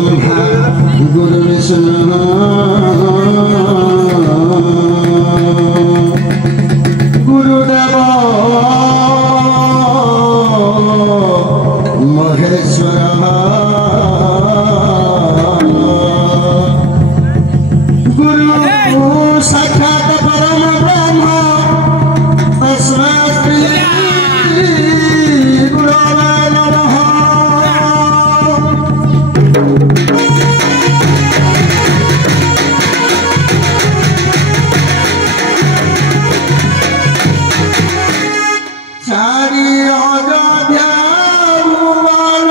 ब्रह्मा गुरु विष्णु गुरुदेव महेश्वर गुरु साक्षात परम ब्रह्म तस्मै श्री गुरवे नमः। चारि अयोध्या भुवन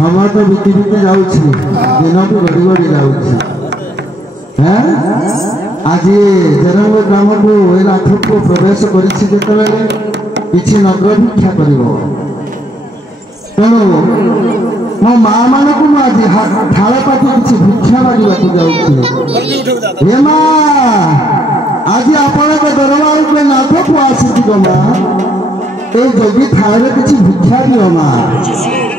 समय तो बीती बीती जाऊँगी दिन भी गड़ी गड़ी जाऊँगी आज जेरंग ग्राम को नाथ को प्रवेश कर नगर भिक्षा कर तेणु मो माँ मान को आज थाल पाती किसी भिक्षा मांगवाक जाऊँगी आज आपण दरबार के नाथ को आसी माँ ये जगी थाल किसी भिक्षा दियो माँ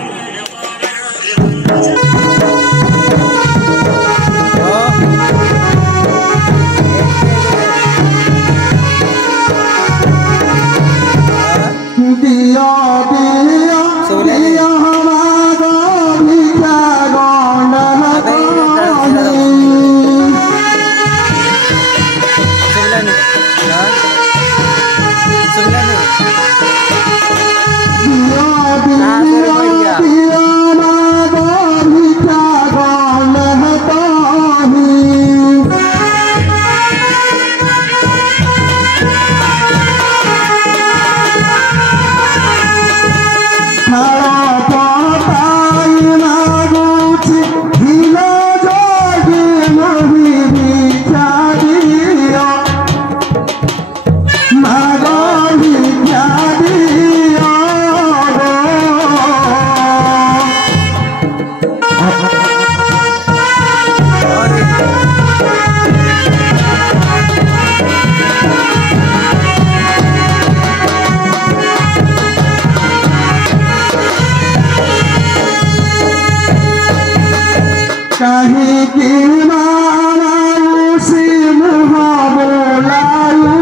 कहीं की मारू सी मुँह बोलायू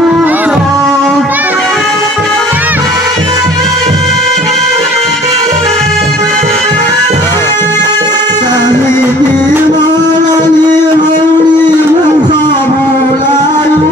कहीं की मारनी मौनी मुँह बोलायू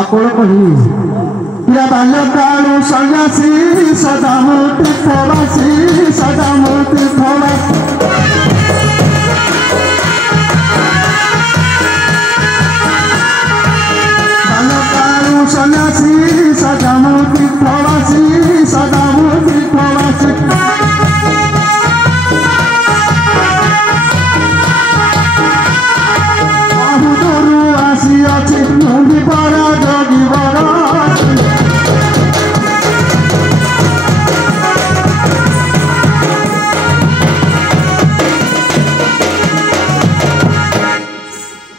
आकोल कही बाल्यकालु सन्यासी सदामूर्ति प्रवासी सदामूर्ति प्रवासी बाल्यकालु सन्यासी सदामूर्ति प्रवासी सदामूर्ति प्रवासी बहुदूरु आसी अछि मुंडी बड़ा जोगी बड़ा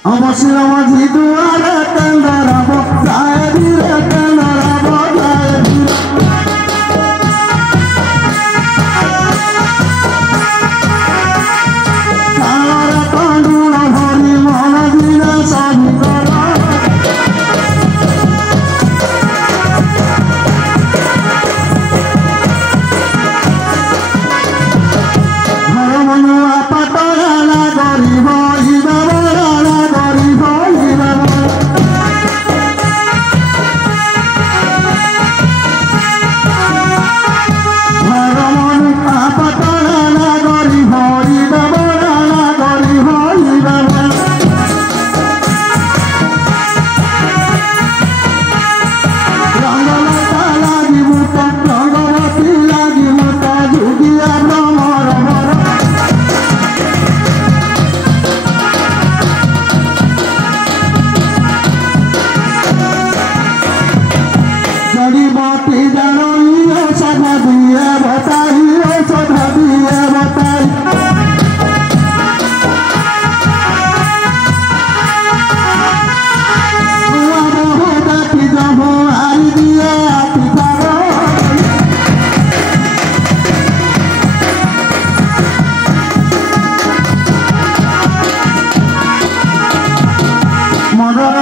अवश्य मझी दुआरे कंदरा बजाए धीरे कंदरा बजाए धीरे तारा कंदुरा भरी मन धीरे सभी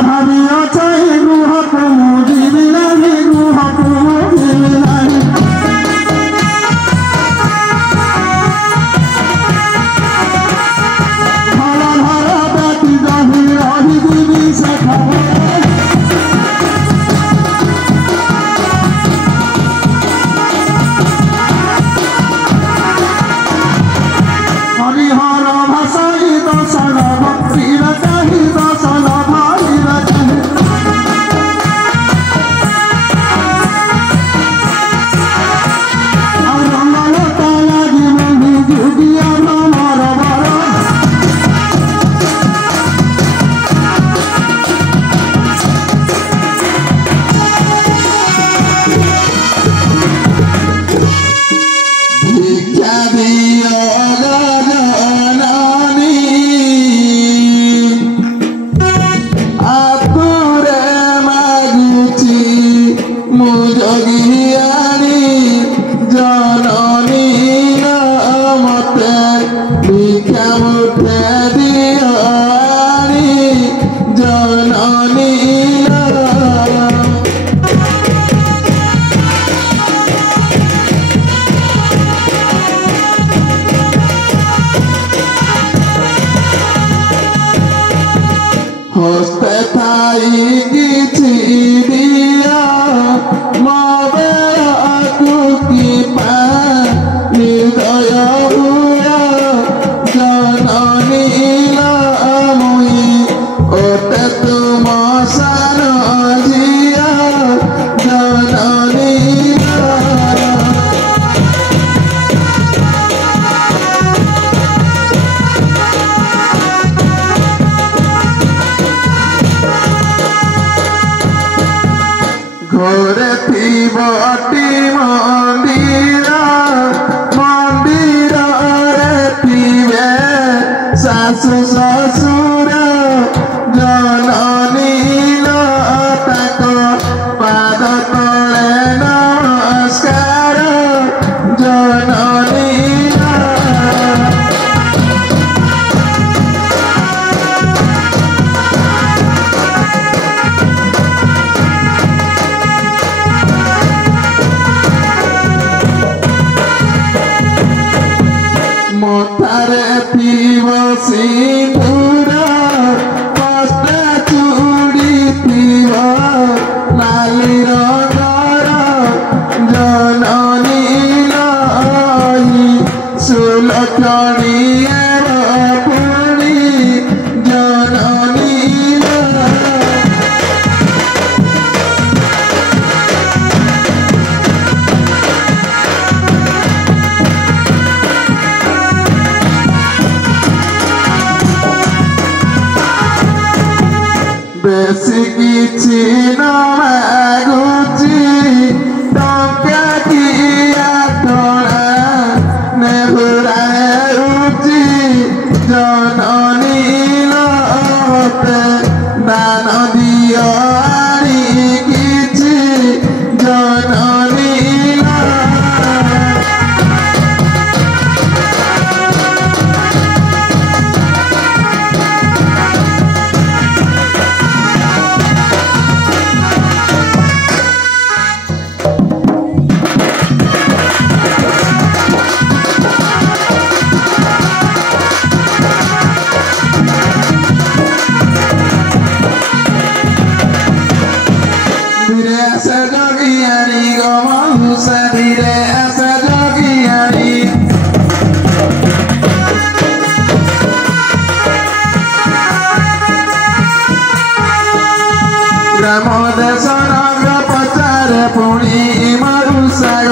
ଭାବିଅ ଚାହିଁ ଗୃହକୁ ମୁଁ ଯିବି ନାହିଁ ଗୃହକୁ ମୁଁ ଯିବି ନାହିଁ ଘର ଘର ବାଟି ରହି ରହିଯିବି ସେଠାରେ हरिहर भाषाई दर्शन भक्तिर चाही दर्शन भाइर चाही रंगलता लागिबनि जुगिया नमर बर भिक्षा दियो हस्ते थाई किछि दिया मबेलाकु किपा निर्दय हुआ जननी मुई ओटे तुम सान जिया जननी घरे थीबटी मंदिर मंदिर रे थीबे सासु ससुर जननी ताक पाद तले नमस्कार जननी मथारे थीब सिंदूर कष्टे चूड़ी थीब लाली रंगर जननी सुलक्षणी पुणी जननी बेसी किछि न मागुछि टंका किया टणा नेहुरा हेउछि जननी मते दान दियो आनी किछि जननी ग्राम देश नगर पचारे पुणी मरुषाग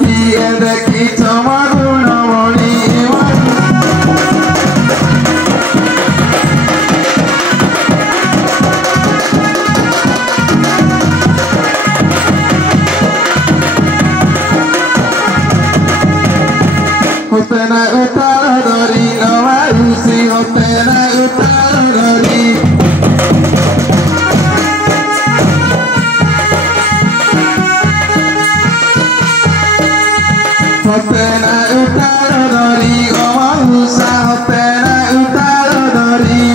किए देखिछ मरुणमणि होते ना उतार धरी नवारुषि होते ना उतार धरी होते ना उतार धरी गमाहुसा होते ना उतार धरी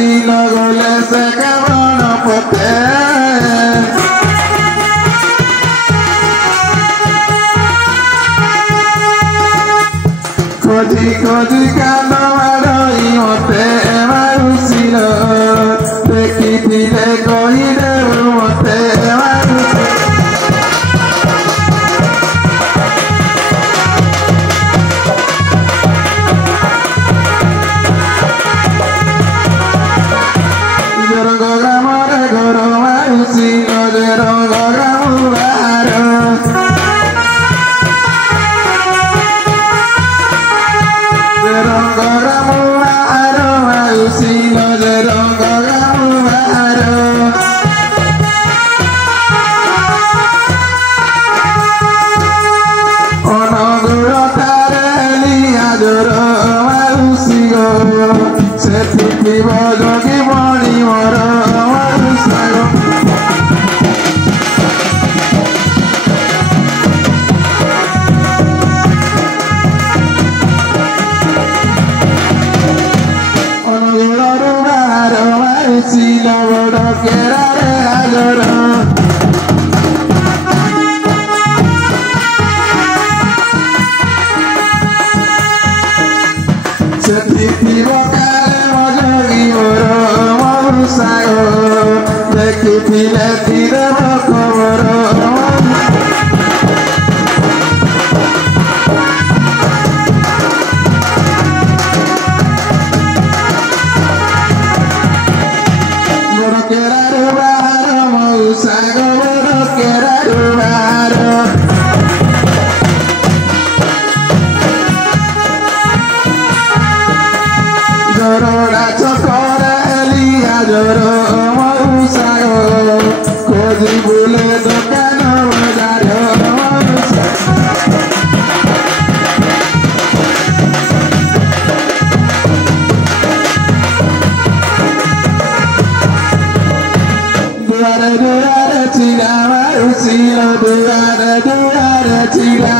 ଆସିଲ ଗଲେ ସେ କେବଳ ପଥେ ଖୋଜି ଖୋଜି କାନ ମାଡ଼ଇ ମତେ ମାରୁସିଲ ଦେଖିଥିଲେ କହିଦେବୁ ମତେ ମାରୁସିଲ ଜରଙ୍ଗ ଗ୍ରାମରେ ଘର ମାରୁସିଲ ଜରଙ୍ଗ ଗ୍ରାମ ବାହାର jogi bani mara marusago onogoro mara marusila bodo kerare agora setipi sago ଦେଖିଥିଲେ ତୀର ଖବର ବଡ଼ କେରାରୁ ବାହାର ମଉସାଗ ବଡ଼ କେରାରୁ ବାହାର ଜରଡ଼ା ଛକରେ ଜର ମଉସାଗ ଖୋଜି ବୁଲେ ଦୋକାନ ବଜାର ଦୁଆରେ ଦୁଆରେ ଛିଡ଼ା ମାରୁସିଲ ଦୁଆରେ ଦୁଆରେ ଛିଡ଼ା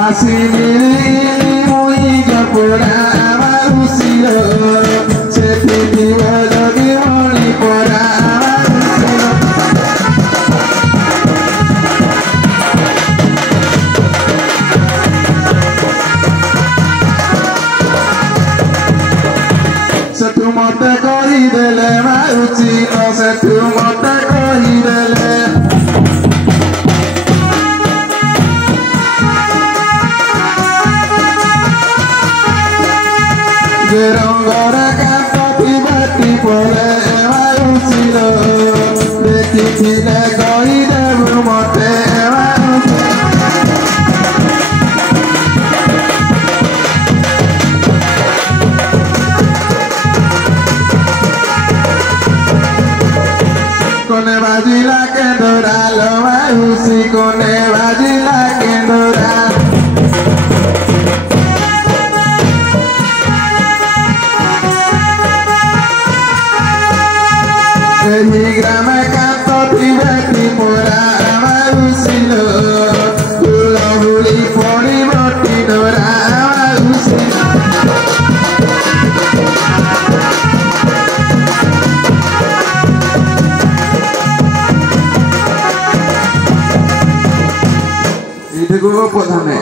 ଆସିଲି ମୁଇ ଜପଡ଼ା ମାରୁସିଲ ସେଠି ଥିବ ଜଗି ମଣି ପଡ଼ା ମାରୁସିଲ ସେଠୁ ମତେ କହିଦେଲେ ମାରୁସିଲ ସେଠୁ ମତେ କହିଦେଲେ ରଙ୍ଗରେ କାନ୍ତ ଥିବାଟି ପରେ ମାରୁସିଲ ଦେଖିଥିଲେ କହିଦେବୁ ମତେ কোনে বাজিলা কেন্দরা লো মারুসি কোনে বাজিলা কেন্দরা ଏହି ଗ୍ରାମେ କାନ୍ତ ଥିବାଟି ପରା ମାରୁସିଲ ଫୁଲ ହୁଳି ପଡ଼ିବଟି ଡରା ମାରୁସିଲ ଏଇଠି ଗୋ ପ୍ରଧାନେ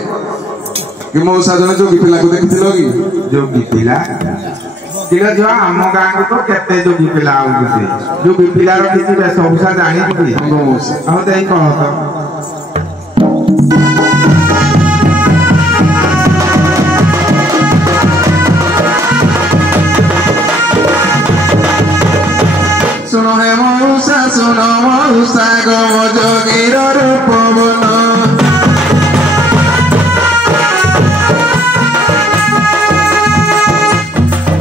କି ମଉସା ଜଣେ ଯୋଗୀ ପିଲାକୁ ଦେଖିଥିଲ କି ଯୋଗୀ ପିଲା Jika jua ଆମ ଗାଁକୁ ତ କେତେ ଯୋଗୀ ପିଲା ଆଉଛନ୍ତି ଯୋଗୀ ପିଲାର କିଛି ବେଶଭୂଷା ଜାଣିଛନ୍ତି ଆଉ ଦେଇ କହ ତ ଶୁଣ ହେ ମଉସା ଗମ ଯୋଗୀର ରୂପ ବନ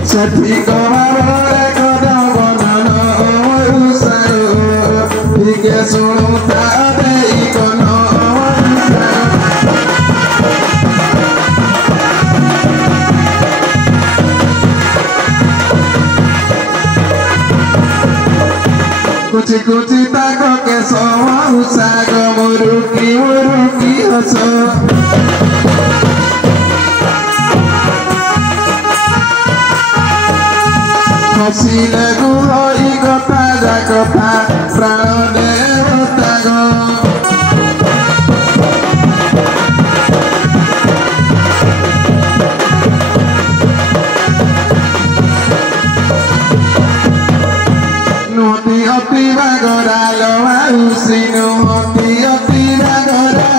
ସେଠି କମାରେ କଦା ବନନ ମଉସାର ଟିକେ ଶୁଣୁ ତା ଦେଇ କନ କୁଚି କୁଚି ତାକ କେଶ ମଉସାଗ ମୁରୁକି হস হসিলে গুহই কথা যা কথা প্রাণ দেবতা গো নুহতি অতি বাগরা লওয়াউসি নুহতি অতি বাগরা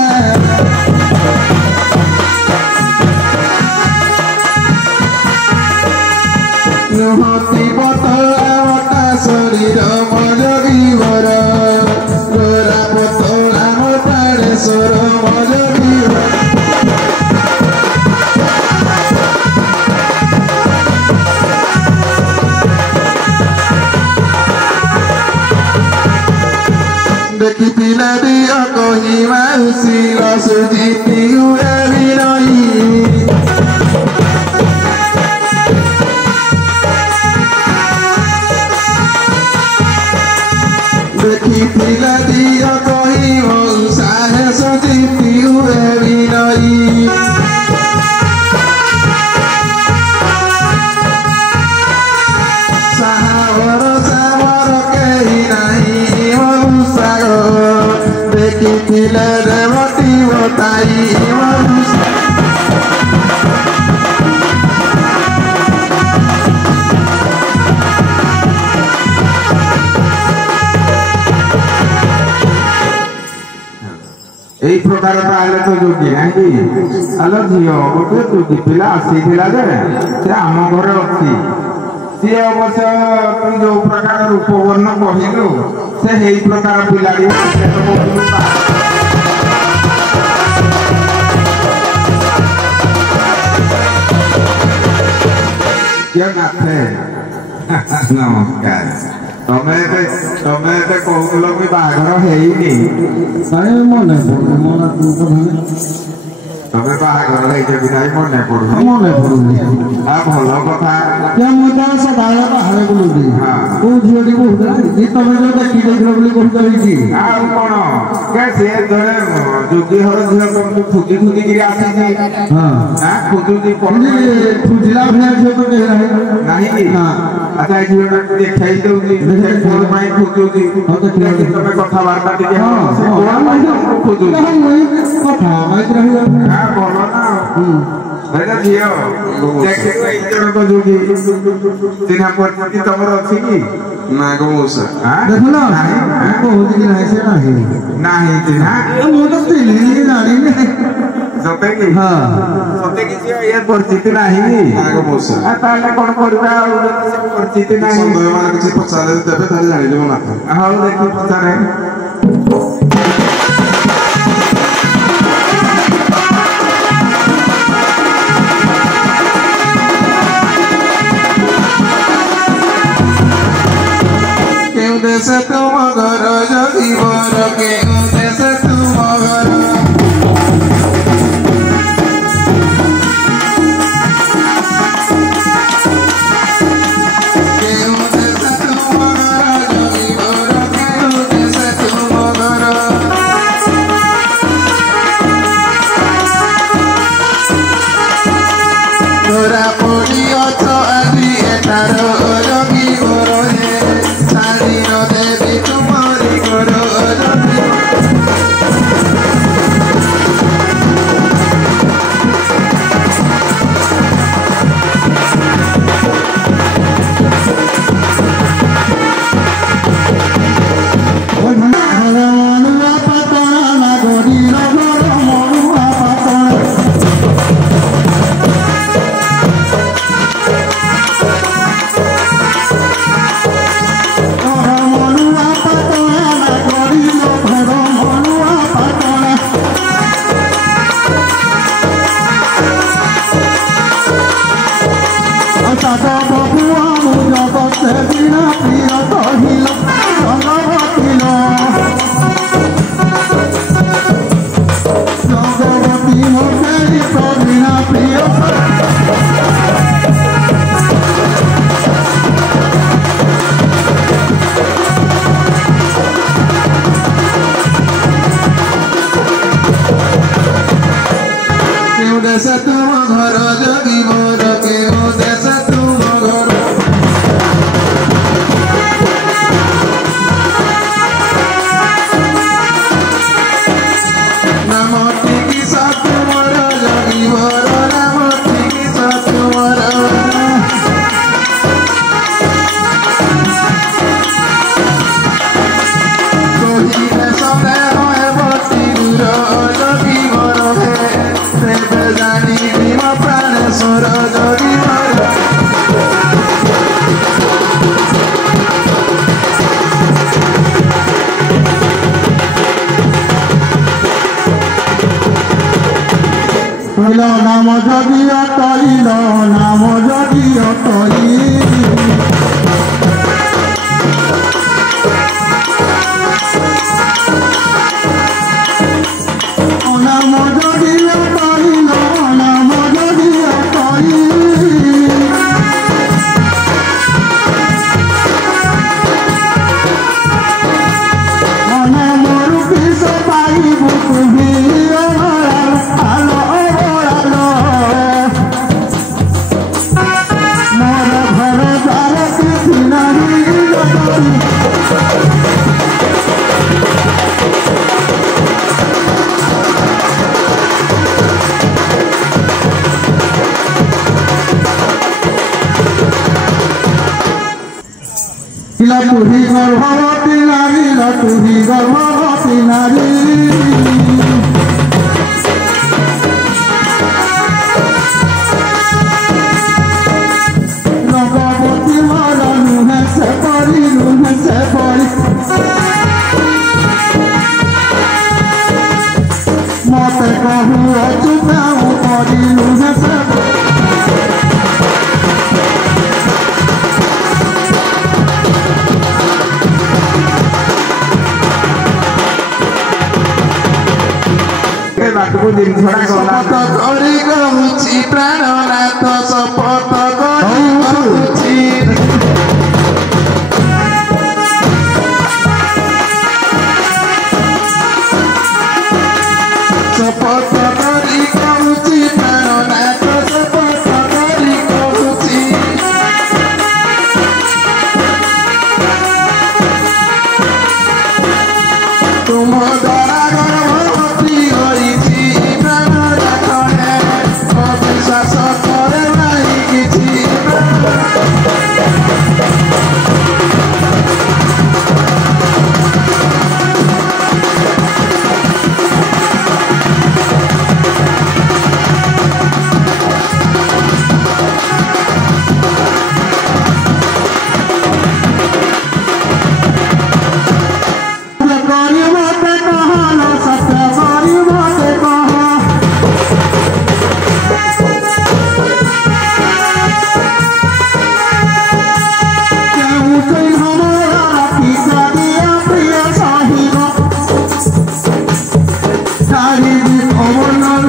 নুহতি পতলা মতা শরীর মজগিবর গোরা পতলা মতারে সর মজগিবর দেখি পিলা দিয়া কহিমা উচিল সুজিতি উড়াবি রহি দেখি পিলা দিয়া কহিম সাহে সুজিতি উড়াবি রহি সাহাবর সাবর কেহি নাহি দেখি পিলে দেবতী বতাই এই প্রকার পাইলে তো যোগী নাকি আলো ঝিও গোটে যোগী পিলা আসিଥିଲା যে ସେ ଆମ ଘରେ ଅଛି ସିଏ ଅବଶ୍ୟ ତୁ ଯୋଉ ପ୍ରକାର ରୂପ ବର୍ଣ୍ଣ କହିଲୁ ସେ ଏଇ ପ୍ରକାର ପିଲାଟି ନମସ୍କାର ତମେ ଏବେ କହୁଥିଲ କି ବାହାଘର ହେଇନି ମନେ ତମେ ବାହାଘର ହେଇଛ କି ନାଇଁ ମନେ ପଡୁନି ପଡୁନି ଭଲ କଥା ମୁଁ ତ ସଦାବେଳେ ବାହାରେ ବୁଲୁଛି କୋଉ ଝିଅଟି କହୁଥିଲା ତମେ ଯୋଉ ଦେଖି ଯାଇଥିଲ ବୋଲି କହୁଥିଲ କି ଆଉ କଣ ସେ ଜଣେ ଯୋଗୀ ଘର ଝିଅ ତମକୁ ଖୋଜି ଖୋଜିକିରି ଆସିଛି ଖୋଜୁଛି ଖୋଜିଲା ଭଳିଆ ଝିଅ ତ କେହି ନାହିଁ ଆଚ୍ଛା ଏ ଝିଅଟା ଦେଖାଇ ଦଉଛି କଣ ପାଇଁ ଖୋଜୁଛି ତମେ କଥାବାର୍ତ୍ତା ଟିକେ ଖୋଜୁଛି କଥା ରହିବ ଭଲ ନା ଝିଅ ଜଣକ ଯୋଗୀ ଚିହ୍ନା ପରିଚିତି ତମର ଅଛି କି ନା କହୁଛ ଦେଖୁନ କହୁଛି କି ନାହିଁ ସେ ନାହିଁ ନାହିଁ ଚିହ୍ନା ମୁଁ ତ ଥିଲି କି ଜାଣିନି ସତେ କି ସତେ କି ଝିଅ ଏ ପରିଚିତି ନାହିଁ ତାହେଲେ କଣ କରିବା ଆଉ ସେ ପରିଚିତି ନାହିଁ ମାନେ କିଛି ପଚାରେ ଦେବେ ତାହେଲେ ଜାଣିଯିବ ନା ହଉ ଦେଖି ପଚାରେ देश तुम घर जगी बर के देश तुम घर ধরা পড়ি অছ আদি এটার জগি बर ছাড়ি দেবী देश तुम घर जोगी मोर केउ देश तुम घर नाम टिकी सतु मोर जोगी मोर नाम टिकी सतु मोर कहिले सने रहे बटी दूर जोगी मोर हे तेबे जानिबि मो प्राणेश्वर जोगी मोर नाम जदि अटल नाम जदि अटल नाम जदि अटल नाम जदि अटल मने मोर पिस पाइबु तुही आलो मोर घर द्वार किछि नाही किला तुही गर्भवती नारी ल तुही गर्भवती नारी रंगवती मोर नुहे से परी नुहे से परी मते कहू अचुपाऊ परी नुहे से बाटको दिन छोड़ा गला शपथ करी गहुछि प्राणनाथ शपथ करी गहुछि शपथ करी गहुछि प्राणनाथ शपथ करी गहुछि तुम द्वारा गर्भवती होइछि प्राण राखणे अविश्वास करे नाही किछि करी मते कहल सत्य करी मते कह केहू से हमारा पिता दिया प्रिय साहिब शारीरिक अवनर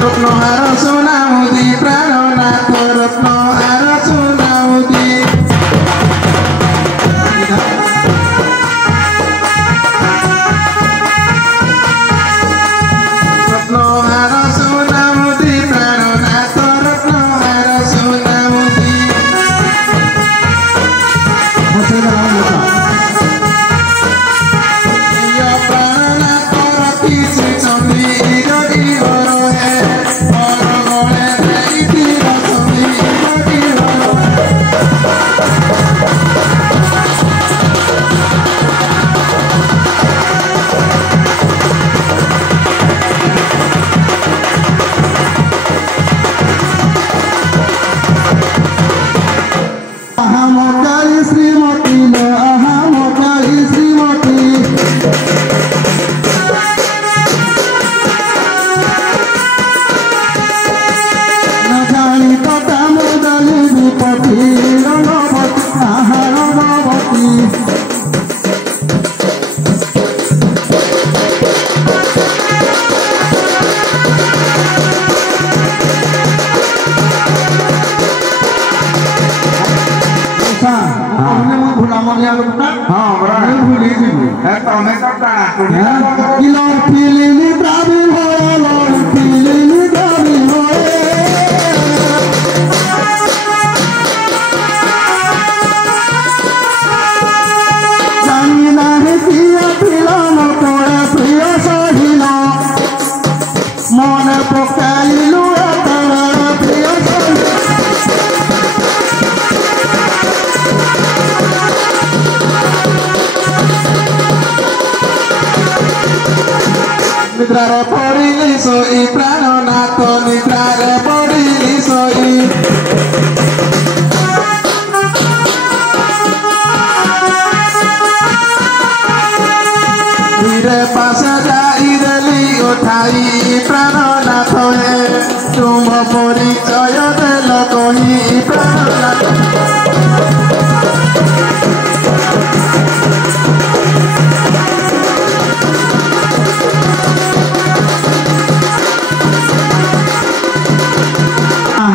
रत्नहार सुनाउदी प्राणनाथ रत्नहार सुनाउदी रत्नहार सुनाउदी प्राणनाथ रत्नहार सुनाउदी কিলো ফিলিনি দাবি হলো ফিলিনি দাবি হয়ে জানি না কিয়া পিলাম তোরে প্রিয় সহিল মনে পকাইলু তোরে প্রিয় সহিল নিদ্রারে পড়িলি সই প্রাণনাথ নিদ্রারে পড়িলি সই ধীরে পাশে যাই দেলি উঠাই প্রাণনাথ হে তুম পরিচয় দেল কহি প্রাণনাথ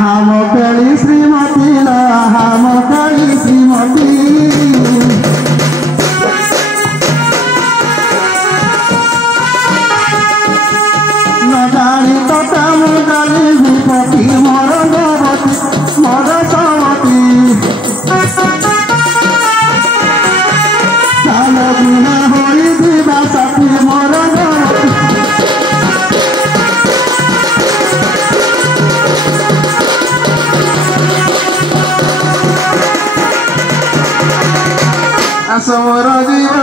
হামকালী শ্রীমতী হামকালী শ্রীমতী নজানি তথা মুজানি ভূপতি মর গবতী মর সবতী চাল বিনা হরি দিবা সাথী মর গবতী আসর জীব